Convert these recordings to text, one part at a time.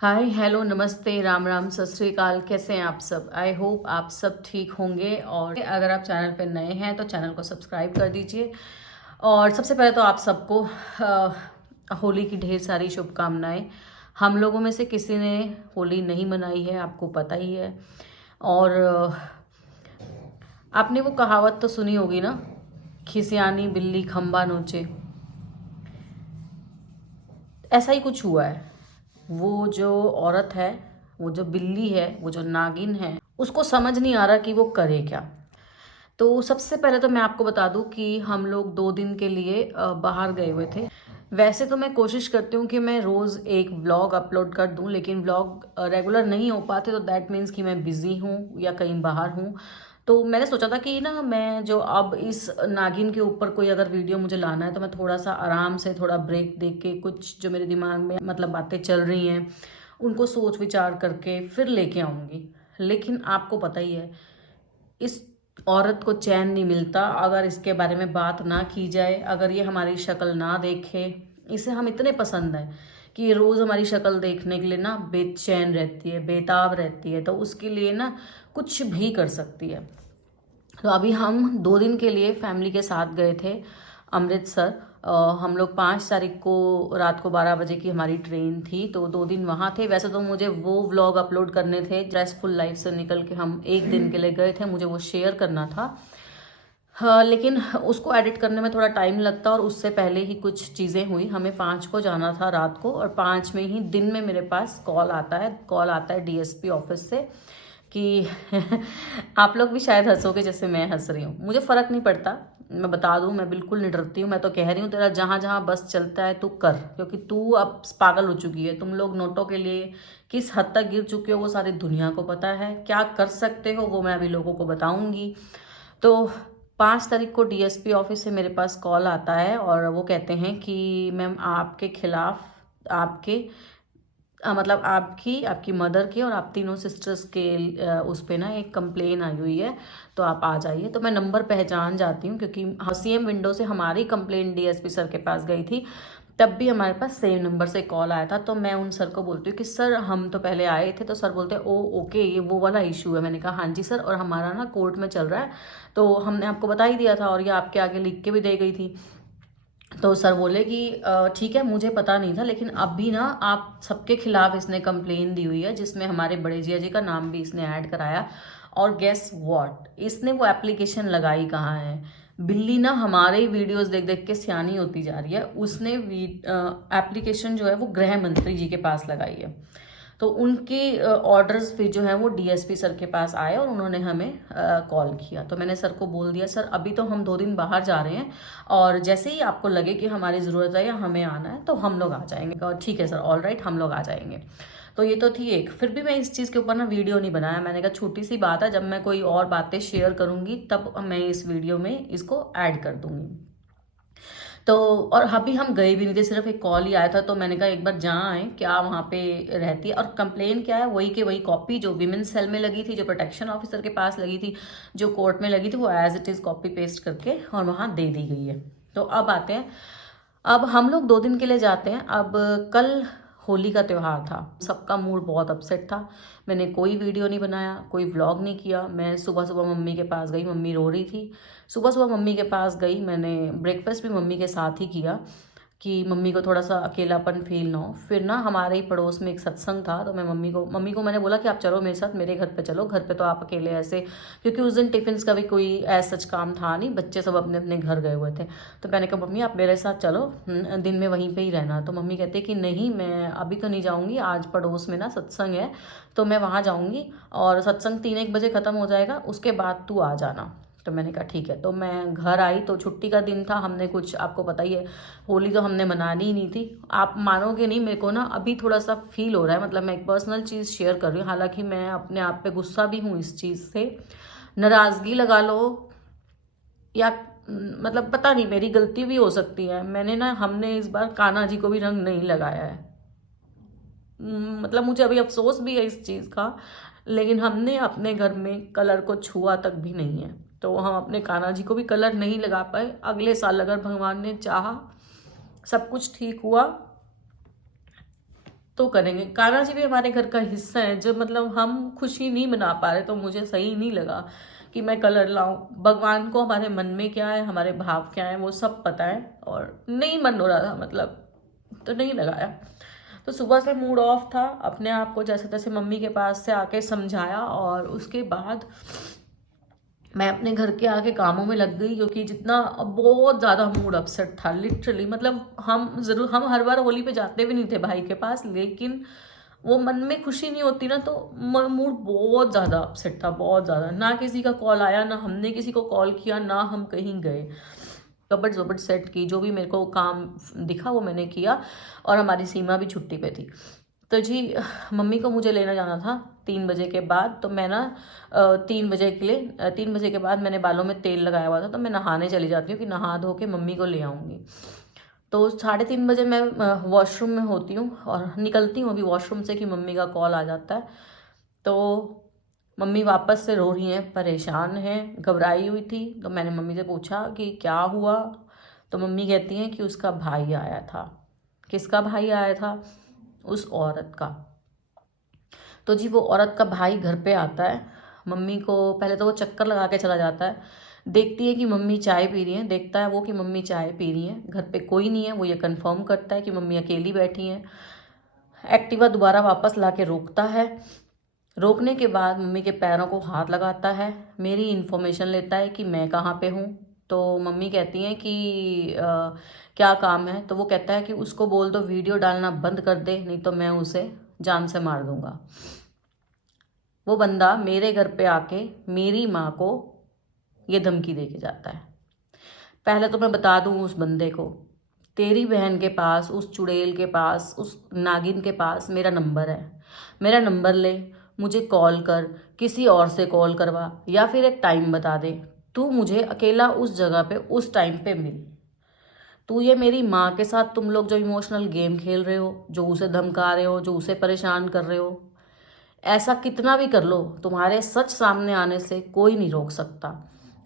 Hi hello नमस्ते राम राम सत श्री अकाल। कैसे हैं आप सब? आई होप आप सब ठीक होंगे। और अगर आप चैनल पे नए हैं तो चैनल को सब्सक्राइब कर दीजिए। और सबसे पहले तो आप सबको होली की ढेर सारी शुभकामनाएं। हम लोगों में से किसी ने होली नहीं मनाई है, आपको पता ही है। और आपने वो कहावत तो सुनी होगी ना, खिसियानी बिल्ली खंबा नोचे। ऐसा ही कुछ हुआ है। वो जो औरत है, वो जो बिल्ली है, वो जो नागिन है, उसको समझ नहीं आ रहा कि वो करे क्या। तो सबसे पहले तो मैं आपको बता दूं कि हम लोग 2 दिन के लिए बाहर गए हुए थे। वैसे तो मैं कोशिश करती हूँ कि मैं रोज़ एक व्लॉग अपलोड कर दूं, लेकिन व्लॉग रेगुलर नहीं हो पाते, तो दैट मीन्स कि मैं बिज़ी हूँ या कहीं बाहर हूँ। तो मैंने सोचा था कि ना, मैं जो अब इस नागिन के ऊपर कोई अगर वीडियो मुझे लाना है तो मैं थोड़ा सा आराम से, थोड़ा ब्रेक दे के, कुछ जो मेरे दिमाग में मतलब बातें चल रही हैं उनको सोच विचार करके फिर लेके आऊँगी। लेकिन आपको पता ही है, इस औरत को चैन नहीं मिलता अगर इसके बारे में बात ना की जाए, अगर ये हमारी शक्ल ना देखे। इसे हम इतने पसंद हैं कि ये रोज़ हमारी शक्ल देखने के लिए ना बेचैन रहती है, बेताब रहती है, तो उसके लिए ना कुछ भी कर सकती है। तो अभी हम 2 दिन के लिए फैमिली के साथ गए थे अमृतसर। हम लोग 5 तारीख को रात को 12 बजे की हमारी ट्रेन थी, तो 2 दिन वहाँ थे। वैसे तो मुझे वो व्लॉग अपलोड करने थे, स्ट्रेसफुल लाइफ से निकल के हम एक दिन के लिए गए थे, मुझे वो शेयर करना था। हाँ, लेकिन उसको एडिट करने में थोड़ा टाइम लगता, और उससे पहले ही कुछ चीज़ें हुई। हमें 5 को जाना था रात को, और 5 में ही दिन में मेरे पास कॉल आता है डीएसपी ऑफिस से कि आप लोग भी शायद हंसोगे जैसे मैं हंस रही हूँ। मुझे फ़र्क नहीं पड़ता, मैं बता दूँ, मैं बिल्कुल नहीं डरती हूँ। मैं तो कह रही हूँ, तेरा जहाँ जहाँ बस चलता है तू कर, क्योंकि तू अब पागल हो चुकी है। तुम लोग नोटों के लिए किस हद तक गिर चुके हो वो सारी दुनिया को पता है। क्या कर सकते हो वो मैं अभी लोगों को बताऊंगी। तो 5 तारीख को डीएसपी ऑफिस से मेरे पास कॉल आता है, और वो कहते हैं कि मैम आपके खिलाफ, आपके मतलब आपकी, आपकी मदर की और आप तीनों सिस्टर्स के उस पे ना एक कंप्लेन आई हुई है, तो आप आ जाइए। तो मैं नंबर पहचान जाती हूँ, क्योंकि सेम विंडो से हमारी कंप्लेन डीएसपी सर के पास गई थी, तब भी हमारे पास सेम नंबर से कॉल आया था। तो मैं उन सर को बोलती हूँ कि सर हम तो पहले आए थे। तो सर बोलते हैं ओ ओके, ये वो वाला इशू है। मैंने कहा हाँ जी सर, और हमारा ना कोर्ट में चल रहा है, तो हमने आपको बता ही दिया था, और ये आपके आगे लिख के भी दे गई थी। तो सर बोले कि ठीक है, मुझे पता नहीं था, लेकिन अब भी ना आप सबके खिलाफ इसने कंप्लेन दी हुई है, जिसमें हमारे बड़े जिया जी का नाम भी इसने ऐड कराया। और गेस व्हाट, इसने वो एप्लीकेशन लगाई कहाँ है? बिल्ली ना हमारे ही वीडियोस देख देख के सियानी होती जा रही है। उसने एप्लीकेशन जो है वो गृह मंत्री जी के पास लगाई है। तो उनकी ऑर्डर्स फिर जो है वो डीएसपी सर के पास आए, और उन्होंने हमें कॉल किया। तो मैंने सर को बोल दिया, सर अभी तो हम 2 दिन बाहर जा रहे हैं, और जैसे ही आपको लगे कि हमारी ज़रूरत है या हमें आना है तो हम लोग आ जाएंगे। और ठीक है सर, ऑल राइट, हम लोग आ जाएंगे। तो ये तो थी एक। फिर भी मैं इस चीज़ के ऊपर ना वीडियो नहीं बनाया। मैंने कहा छोटी सी बात है, जब मैं कोई और बातें शेयर करूंगी तब मैं इस वीडियो में इसको ऐड कर दूंगी। तो और अभी हम गए भी नहीं थे, सिर्फ एक कॉल ही आया था। तो मैंने कहा एक बार जहाँ आए, क्या वहाँ पे रहती है, और कंप्लेन क्या है, वही के वही कॉपी जो विमेंस सेल में लगी थी, जो प्रोटेक्शन ऑफिसर के पास लगी थी, जो कोर्ट में लगी थी, वो as it is copy paste करके और वहाँ दे दी गई है। तो अब आते हैं, अब हम लोग 2 दिन के लिए जाते हैं। अब कल होली का त्यौहार था, सबका मूड बहुत अपसेट था। मैंने कोई वीडियो नहीं बनाया, कोई व्लॉग नहीं किया। मैं सुबह सुबह मम्मी के पास गई, मम्मी रो रही थी। सुबह सुबह मम्मी के पास गई, मैंने ब्रेकफास्ट भी मम्मी के साथ ही किया कि मम्मी को थोड़ा सा अकेलापन फील ना हो। फिर ना हमारे ही पड़ोस में एक सत्संग था, तो मैं मम्मी को मैंने बोला कि आप चलो मेरे साथ, मेरे घर पे चलो, घर पे तो आप अकेले ऐसे, क्योंकि उस दिन टिफिन्स का भी कोई ऐसा सच काम था नहीं, बच्चे सब अपने अपने घर गए हुए थे। तो मैंने कहा मम्मी आप मेरे साथ चलो, दिन में वहीं पे ही रहना। तो मम्मी कहते कि नहीं, मैं अभी तो नहीं जाऊँगी, आज पड़ोस में ना सत्संग है, तो मैं वहाँ जाऊँगी, और सत्संग 3-1 बजे ख़त्म हो जाएगा, उसके बाद तू आ जाना। तो मैंने कहा ठीक है। तो मैं घर आई, तो छुट्टी का दिन था, हमने कुछ, आपको पता ही है, होली तो हमने मनानी ही नहीं थी। आप मानोगे नहीं, मेरे को ना अभी थोड़ा सा फील हो रहा है, मतलब मैं एक पर्सनल चीज़ शेयर कर रही हूँ, हालांकि मैं अपने आप पे गुस्सा भी हूँ इस चीज़ से, नाराज़गी लगा लो, या मतलब पता नहीं, मेरी गलती भी हो सकती है। मैंने ना, हमने इस बार कान्हा जी को भी रंग नहीं लगाया है। मतलब मुझे अभी अफसोस भी है इस चीज़ का, लेकिन हमने अपने घर में कलर को छुआ तक भी नहीं है। तो हम अपने कान्हा जी को भी कलर नहीं लगा पाए। अगले साल अगर भगवान ने चाहा, सब कुछ ठीक हुआ, तो करेंगे। कान्हा जी भी हमारे घर का हिस्सा है। जब मतलब हम खुशी नहीं मना पा रहे तो मुझे सही नहीं लगा कि मैं कलर लाऊं। भगवान को हमारे मन में क्या है, हमारे भाव क्या है, वो सब पता है, और नहीं मन हो रहा था मतलब, तो नहीं लगाया। तो सुबह से मूड ऑफ था, अपने आप को जैसे तैसे मम्मी के पास से आके समझाया, और उसके बाद मैं अपने घर के आगे कामों में लग गई, क्योंकि जितना बहुत ज़्यादा मूड अपसेट था लिटरली। मतलब हम हर बार होली पे जाते भी नहीं थे भाई के पास, लेकिन वो मन में खुशी नहीं होती ना, तो मूड बहुत ज़्यादा अपसेट था, बहुत ज़्यादा। ना किसी का कॉल आया, ना हमने किसी को कॉल किया, ना हम कहीं गए। कपट जोपट सेट की, जो भी मेरे को काम दिखा वो मैंने किया, और हमारी सीमा भी छुट्टी पे थी। तो जी मम्मी को मुझे लेना जाना था 3 बजे के बाद। तो मैं ना 3 बजे के लिए 3 बजे के बाद मैंने बालों में तेल लगाया हुआ था, तो मैं नहाने चली जाती हूँ कि नहा धो के मम्मी को ले आऊँगी। तो 3:30 बजे मैं वॉशरूम में होती हूँ और निकलती हूँ अभी वॉशरूम से कि मम्मी का कॉल आ जाता है। तो मम्मी वापस से रो रही हैं, परेशान हैं, घबराई हुई थी। तो मैंने मम्मी से पूछा कि क्या हुआ। तो मम्मी कहती हैं कि उसका भाई आया था। किसका भाई आया था? उस औरत का। तो जी वो औरत का भाई घर पे आता है। मम्मी को पहले तो वो चक्कर लगा के चला जाता है, देखती है कि मम्मी चाय पी रही हैं, देखता है वो कि मम्मी चाय पी रही हैं, घर पे कोई नहीं है। वो ये कंफर्म करता है कि मम्मी अकेली बैठी हैं। एक्टिवा दोबारा वापस ला के रोकता है। रोकने के बाद मम्मी के पैरों को हाथ लगाता है, मेरी इन्फॉर्मेशन लेता है कि मैं कहाँ पे हूँ। तो मम्मी कहती हैं कि क्या काम है। तो वो कहता है कि उसको बोल दो वीडियो डालना बंद कर दे, नहीं तो मैं उसे जान से मार दूंगा। वो बंदा मेरे घर पे आके मेरी माँ को ये धमकी दे के जाता है। पहले तो मैं बता दूं उस बंदे को, तेरी बहन के पास, उस चुड़ैल के पास, उस नागिन के पास मेरा नंबर है। मेरा नंबर ले, मुझे कॉल कर, किसी और से कॉल करवा, या फिर एक टाइम बता दे। तू मुझे अकेला उस जगह पे उस टाइम पे मिल। तू ये मेरी माँ के साथ तुम लोग जो इमोशनल गेम खेल रहे हो, जो उसे धमका रहे हो, जो उसे परेशान कर रहे हो, ऐसा कितना भी कर लो, तुम्हारे सच सामने आने से कोई नहीं रोक सकता।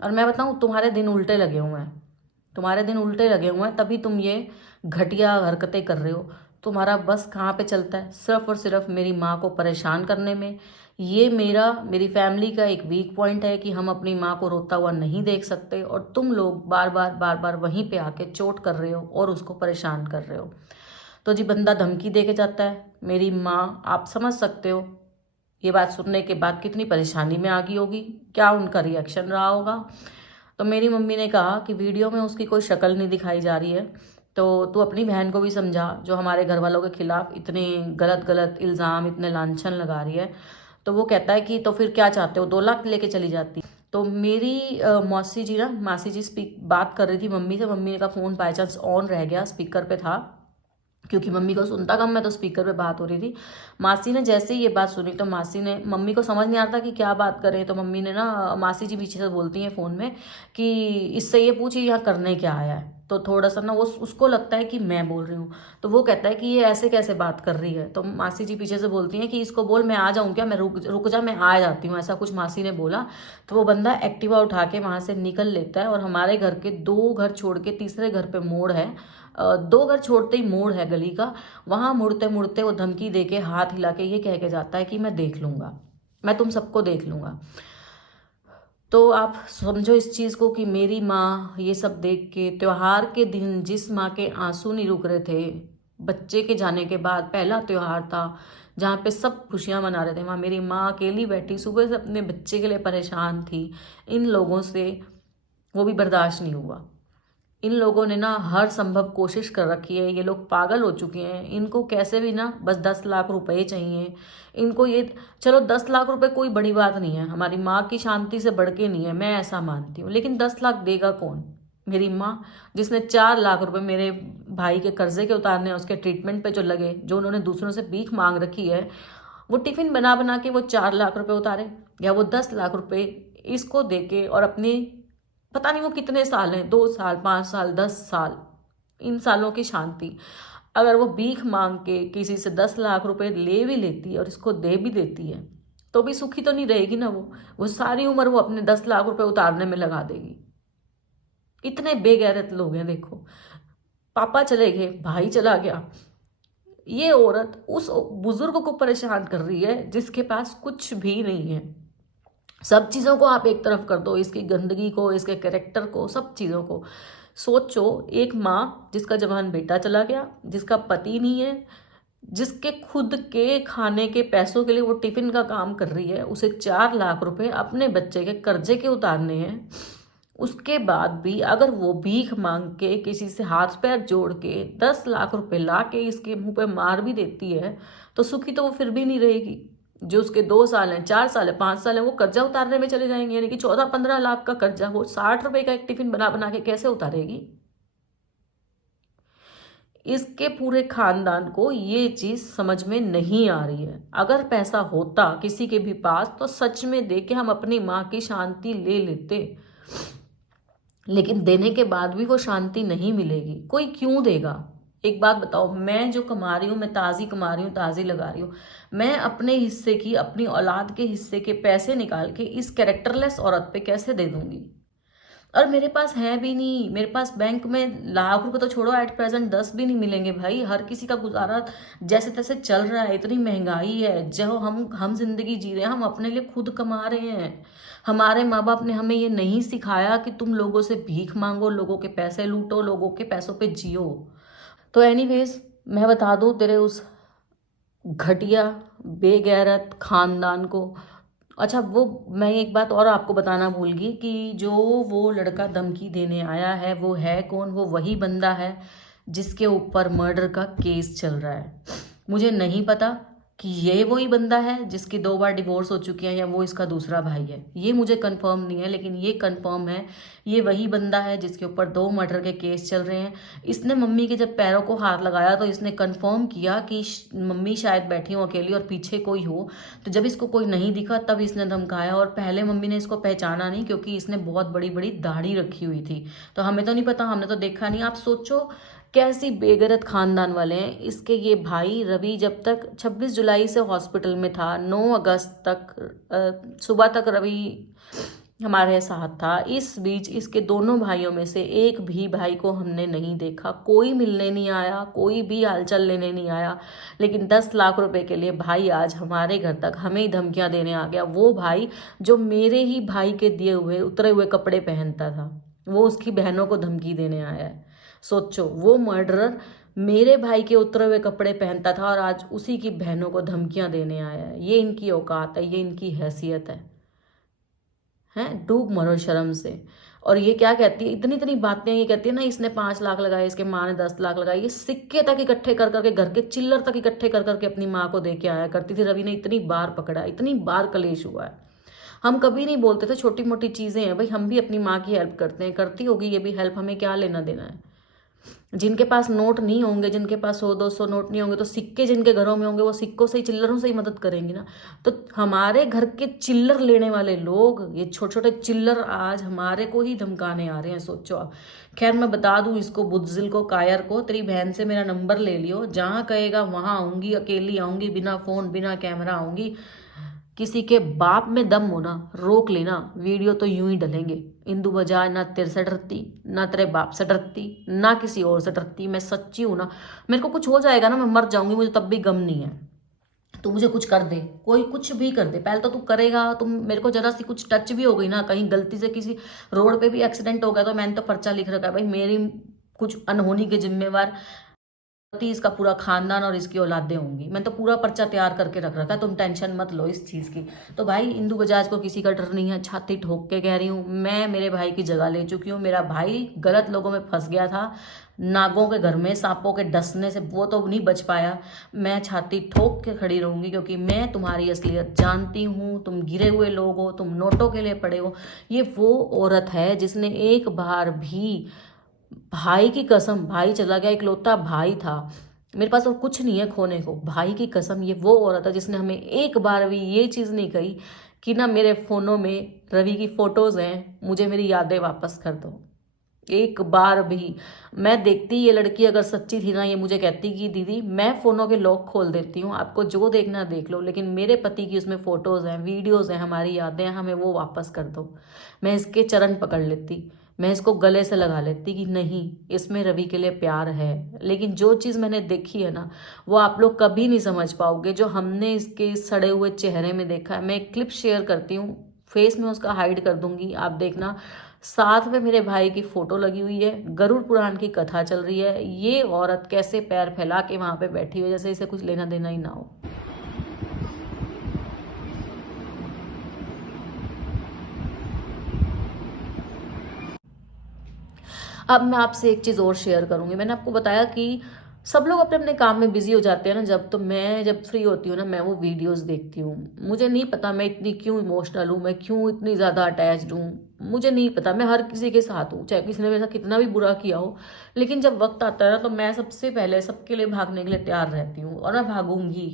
और मैं बताऊं, तुम्हारे दिन उल्टे लगे हुए हैं, तुम्हारे दिन उल्टे लगे हुए हैं, तभी तुम ये घटिया हरकतें कर रहे हो। तुम्हारा बस कहाँ पे चलता है? सिर्फ और सिर्फ मेरी माँ को परेशान करने में। ये मेरी फैमिली का एक वीक पॉइंट है कि हम अपनी माँ को रोता हुआ नहीं देख सकते, और तुम लोग बार बार वहीं पे आके चोट कर रहे हो और उसको परेशान कर रहे हो। तो जी बंदा धमकी दे के जाता है। मेरी माँ, आप समझ सकते हो ये बात सुनने के बाद कितनी परेशानी में आ गई होगी, क्या उनका रिएक्शन रहा होगा। तो मेरी मम्मी ने कहा कि वीडियो में उसकी कोई शक्ल नहीं दिखाई जा रही है, तो तू अपनी बहन को भी समझा जो हमारे घर वालों के खिलाफ इतने गलत गलत इल्ज़ाम, इतने लांछन लगा रही है। तो वो कहता है कि तो फिर क्या चाहते हो, 2 लाख लेके चली जाती। तो मेरी मासी जी बात कर रही थी मम्मी से। मम्मी का फ़ोन बाई चांस ऑन रह गया, स्पीकर पे था, क्योंकि मम्मी को सुनता कम, मैं तो स्पीकर पे बात हो रही थी। मासी ने जैसे ही ये बात सुनी, तो मासी ने, मम्मी को समझ नहीं आता कि क्या बात करें, तो मम्मी ने ना, मासी जी पीछे से बोलती हैं फ़ोन में कि इससे ये पूछिए यहाँ करने क्या आया है। तो थोड़ा सा ना वो, उसको लगता है कि मैं बोल रही हूँ, तो वो कहता है कि ये ऐसे कैसे बात कर रही है। तो मासी जी पीछे से बोलती हैं कि इसको बोल मैं आ जाऊँ क्या, मैं रुक जा, मैं आ जाती हूँ, ऐसा कुछ मासी ने बोला। तो वो बंदा एक्टिवा उठा के वहाँ से निकल लेता है, और हमारे घर के 2 घर छोड़ के तीसरे घर पे मोड़ है, 2 घर छोड़ते ही मोड़ है गली का, वहाँ मुड़ते मुड़ते वो धमकी दे के, हाथ हिला के ये कह के जाता है कि मैं देख लूँगा, मैं तुम सबको देख लूँगा। तो आप समझो इस चीज़ को कि मेरी माँ ये सब देख के, त्योहार के दिन जिस माँ के आंसू नहीं रुक रहे थे, बच्चे के जाने के बाद पहला त्योहार था जहाँ पे सब खुशियाँ मना रहे थे, वहाँ मेरी माँ अकेली बैठी सुबह से अपने बच्चे के लिए परेशान थी। इन लोगों से वो भी बर्दाश्त नहीं हुआ। इन लोगों ने ना हर संभव कोशिश कर रखी है, ये लोग पागल हो चुके हैं। इनको कैसे भी ना बस 10 लाख रुपए चाहिए इनको। ये चलो 10 लाख रुपए कोई बड़ी बात नहीं है, हमारी माँ की शांति से बढ़ के नहीं है, मैं ऐसा मानती हूँ, लेकिन 10 लाख देगा कौन? मेरी माँ, जिसने 4 लाख रुपए मेरे भाई के कर्जे के उतारने, उसके ट्रीटमेंट पे जो लगे, जो उन्होंने दूसरों से भीख मांग रखी है, वो टिफिन बना बना के वो 4 लाख रुपए उतारे, या वो 10 लाख रुपए इसको दे के, और अपनी पता नहीं वो कितने साल हैं, 2 साल, 5 साल, 10 साल, इन सालों की शांति, अगर वो भीख मांग के किसी से 10 लाख रुपए ले भी लेती है और इसको दे भी देती है, तो भी सुखी तो नहीं रहेगी ना। वो सारी उम्र वो अपने 10 लाख रुपए उतारने में लगा देगी। इतने बेगैरत लोग हैं। देखो, पापा चले गए, भाई चला गया, ये औरत उस बुजुर्ग को परेशान कर रही है जिसके पास कुछ भी नहीं है। सब चीज़ों को आप एक तरफ कर दो, इसकी गंदगी को, इसके कैरेक्टर को, सब चीज़ों को। सोचो, एक माँ जिसका जवान बेटा चला गया, जिसका पति नहीं है, जिसके खुद के खाने के पैसों के लिए वो टिफिन का काम कर रही है, उसे 4 लाख रुपए अपने बच्चे के कर्जे के उतारने हैं। उसके बाद भी अगर वो भीख मांग के किसी से हाथ पैर जोड़ के 10 लाख रुपए ला के इसके मुंह पे मार भी देती है, तो सुखी तो वो फिर भी नहीं रहेगी। जो उसके 2 साल हैं, 4 साल है, 5 साल है, वो कर्जा उतारने में चले जाएंगे। यानी कि 14-15 लाख का कर्जा वो 60 रुपए का एक टिफिन बना बना के कैसे उतारेगी? इसके पूरे खानदान को ये चीज समझ में नहीं आ रही है। अगर पैसा होता किसी के भी पास तो सच में दे के हम अपनी माँ की शांति ले लेते, लेकिन देने के बाद भी वो शांति नहीं मिलेगी। कोई क्यों देगा? एक बात बताओ, मैं जो कमा रही हूँ, मैं ताज़ी कमा रही हूँ, ताज़ी लगा रही हूँ, मैं अपने हिस्से की, अपनी औलाद के हिस्से के पैसे निकाल के इस कैरेक्टरलेस औरत पे कैसे दे दूंगी? और मेरे पास है भी नहीं। मेरे पास बैंक में लाख रुपए तो छोड़ो, एट प्रेजेंट 10 भी नहीं मिलेंगे भाई। हर किसी का गुजारा जैसे तैसे चल रहा है। इतनी महंगाई है, जो हम जिंदगी जी रहे हैं, हम अपने लिए खुद कमा रहे हैं। हमारे माँ बाप ने हमें ये नहीं सिखाया कि तुम लोगों से भीख मांगो, लोगों के पैसे लूटो, लोगों के पैसों पे जियो। तो एनीवेज, मैं बता दूं तेरे उस घटिया बेगैरत खानदान को। अच्छा, वो मैं एक बात और आपको बताना भूल गई कि जो वो लड़का धमकी देने आया है वो है कौन? वो वही बंदा है जिसके ऊपर मर्डर का केस चल रहा है। मुझे नहीं पता कि ये वही बंदा है जिसकी 2 बार डिवोर्स हो चुकी है या वो इसका दूसरा भाई है। ये मुझे कंफर्म नहीं है, लेकिन ये कंफर्म है ये वही बंदा है जिसके ऊपर 2 मर्डर के केस चल रहे हैं। इसने मम्मी के जब पैरों को हाथ लगाया तो इसने कंफर्म किया कि मम्मी शायद बैठी हो अकेली और पीछे कोई हो। तो जब इसको कोई नहीं दिखा तब इसने धमकाया, और पहले मम्मी ने इसको पहचाना नहीं क्योंकि इसने बहुत बड़ी बड़ी दाढ़ी रखी हुई थी। तो हमें तो नहीं पता, हमने तो देखा नहीं। आप सोचो कैसी बेगरत खानदान वाले हैं। इसके ये भाई रवि जब तक 26 जुलाई से हॉस्पिटल में था, 9 अगस्त तक सुबह तक रवि हमारे साथ था। इस बीच इसके दोनों भाइयों में से एक भी भाई को हमने नहीं देखा। कोई मिलने नहीं आया, कोई भी हालचाल लेने नहीं आया। लेकिन 10 लाख रुपए के लिए भाई आज हमारे घर तक हमें ही धमकियां देने आ गया। वो भाई जो मेरे ही भाई के दिए हुए उतरे हुए कपड़े पहनता था, वो उसकी बहनों को धमकी देने आया है। सोचो, वो मर्डरर मेरे भाई के उतरे हुए कपड़े पहनता था और आज उसी की बहनों को धमकियां देने आया है। ये इनकी औकात है, ये इनकी हैसियत है। हैं, डूब मरो शर्म से। और ये क्या कहती है, इतनी इतनी बातें ये कहती है ना, इसने 5 लाख लगाए, इसके माँ ने 10 लाख लगाए। ये सिक्के तक इकट्ठे कर करके, घर के चिल्लर तक इकट्ठे कर करके अपनी माँ को दे के आया करती थी। रवि ने इतनी बार पकड़ा, इतनी बार कलेश हुआ है। हम कभी नहीं बोलते थे छोटी मोटी चीज़ें हैं भाई, हम भी अपनी माँ की हेल्प करते हैं, करती होगी ये भी हेल्प, हमें क्या लेना देना है। जिनके पास नोट नहीं होंगे, जिनके पास 100-200 नोट नहीं होंगे, तो सिक्के जिनके घरों में होंगे वो सिक्कों से ही, चिल्लरों से ही मदद करेंगे ना। तो हमारे घर के चिल्लर लेने वाले लोग, ये छोटे छोटे चिल्लर आज हमारे को ही धमकाने आ रहे हैं। सोचो आप। खैर, मैं बता दूं इसको, बुज्जिल को, कायर को, तेरी बहन से मेरा नंबर ले लियो, जहाँ कहेगा वहां आऊंगी, अकेली आऊंगी, बिना फोन बिना कैमरा आऊंगी। किसी के बाप में दम हो ना, रोक लेना, वीडियो तो यूं ही डलेंगे। इंदु बजाज ना तेरे से डरती, ना तेरे बाप से डरती, ना किसी और से डरती। मैं सच्ची हूं ना, मेरे को कुछ हो जाएगा ना, मैं मर जाऊंगी, मुझे तब भी गम नहीं है। तू मुझे कुछ कर दे, कोई कुछ भी कर दे, पहले तो तू करेगा। तुम मेरे को जरा सी कुछ टच भी हो गई ना, कहीं गलती से किसी रोड पे भी एक्सीडेंट हो गया, तो मैंने तो पर्चा लिख रखा है भाई, मेरी कुछ अनहोनी के जिम्मेवार इसका पूरा खानदान और इसकी औलादें होंगी। मैंने तो पूरा पर्चा तैयार करके रख रखा है, तुम टेंशन मत लो इस चीज़ की। तो भाई, इंदु बजाज को किसी का डर नहीं है, छाती ठोक के कह रही हूँ। मैं मेरे भाई की जगह ले चुकी हूँ। मेरा भाई गलत लोगों में फंस गया था, नागों के घर में सांपों के डसने से, वो तो नहीं बच पाया। मैं छाती ठोक के खड़ी रहूंगी क्योंकि मैं तुम्हारी असलियत जानती हूँ। तुम गिरे हुए लोग हो, तुम नोटों के लिए पड़े हो। ये वो औरत है जिसने एक बार भी, भाई की कसम, भाई चला गया, इकलौता भाई था, मेरे पास और कुछ नहीं है खोने को, भाई की कसम, ये वो औरत है जिसने हमें एक बार भी ये चीज़ नहीं कही कि ना मेरे फ़ोनों में रवि की फ़ोटोज़ हैं, मुझे मेरी यादें वापस कर दो। एक बार भी। मैं देखती, ये लड़की अगर सच्ची थी ना, ये मुझे कहती कि दीदी मैं फ़ोनों के लॉक खोल देती हूँ, आपको जो देखना देख लो, लेकिन मेरे पति की उसमें फ़ोटोज़ हैं, वीडियोज़ हैं, हमारी यादें हैं, हमें वो वापस कर दो। मैं इसके चरण पकड़ लेती। मैं इसको गले से लगा लेती कि नहीं, इसमें रवि के लिए प्यार है। लेकिन जो चीज़ मैंने देखी है ना, वो आप लोग कभी नहीं समझ पाओगे जो हमने इसके सड़े हुए चेहरे में देखा है। मैं एक क्लिप शेयर करती हूँ, फेस में उसका हाइड कर दूंगी, आप देखना। साथ में मेरे भाई की फोटो लगी हुई है, गरुड़ पुराण की कथा चल रही है। ये औरत कैसे पैर फैला के वहां पे बैठी हुई है, जैसे इसे कुछ लेना देना ही ना हो। अब मैं आपसे एक चीज़ और शेयर करूंगी। मैंने आपको बताया कि सब लोग अपने अपने काम में बिजी हो जाते हैं ना, जब फ्री होती हूँ ना, मैं वो वीडियोस देखती हूँ। मुझे नहीं पता मैं इतनी क्यों इमोशनल हूँ, मैं क्यों इतनी ज़्यादा अटैच्ड हूँ, मुझे नहीं पता। मैं हर किसी के साथ हूँ, चाहे किसी ने मेरे साथ कितना भी बुरा किया हो, लेकिन जब वक्त आता है ना, तो मैं सबसे पहले सबके लिए भागने के लिए तैयार रहती हूँ, और मैं भागूंगी।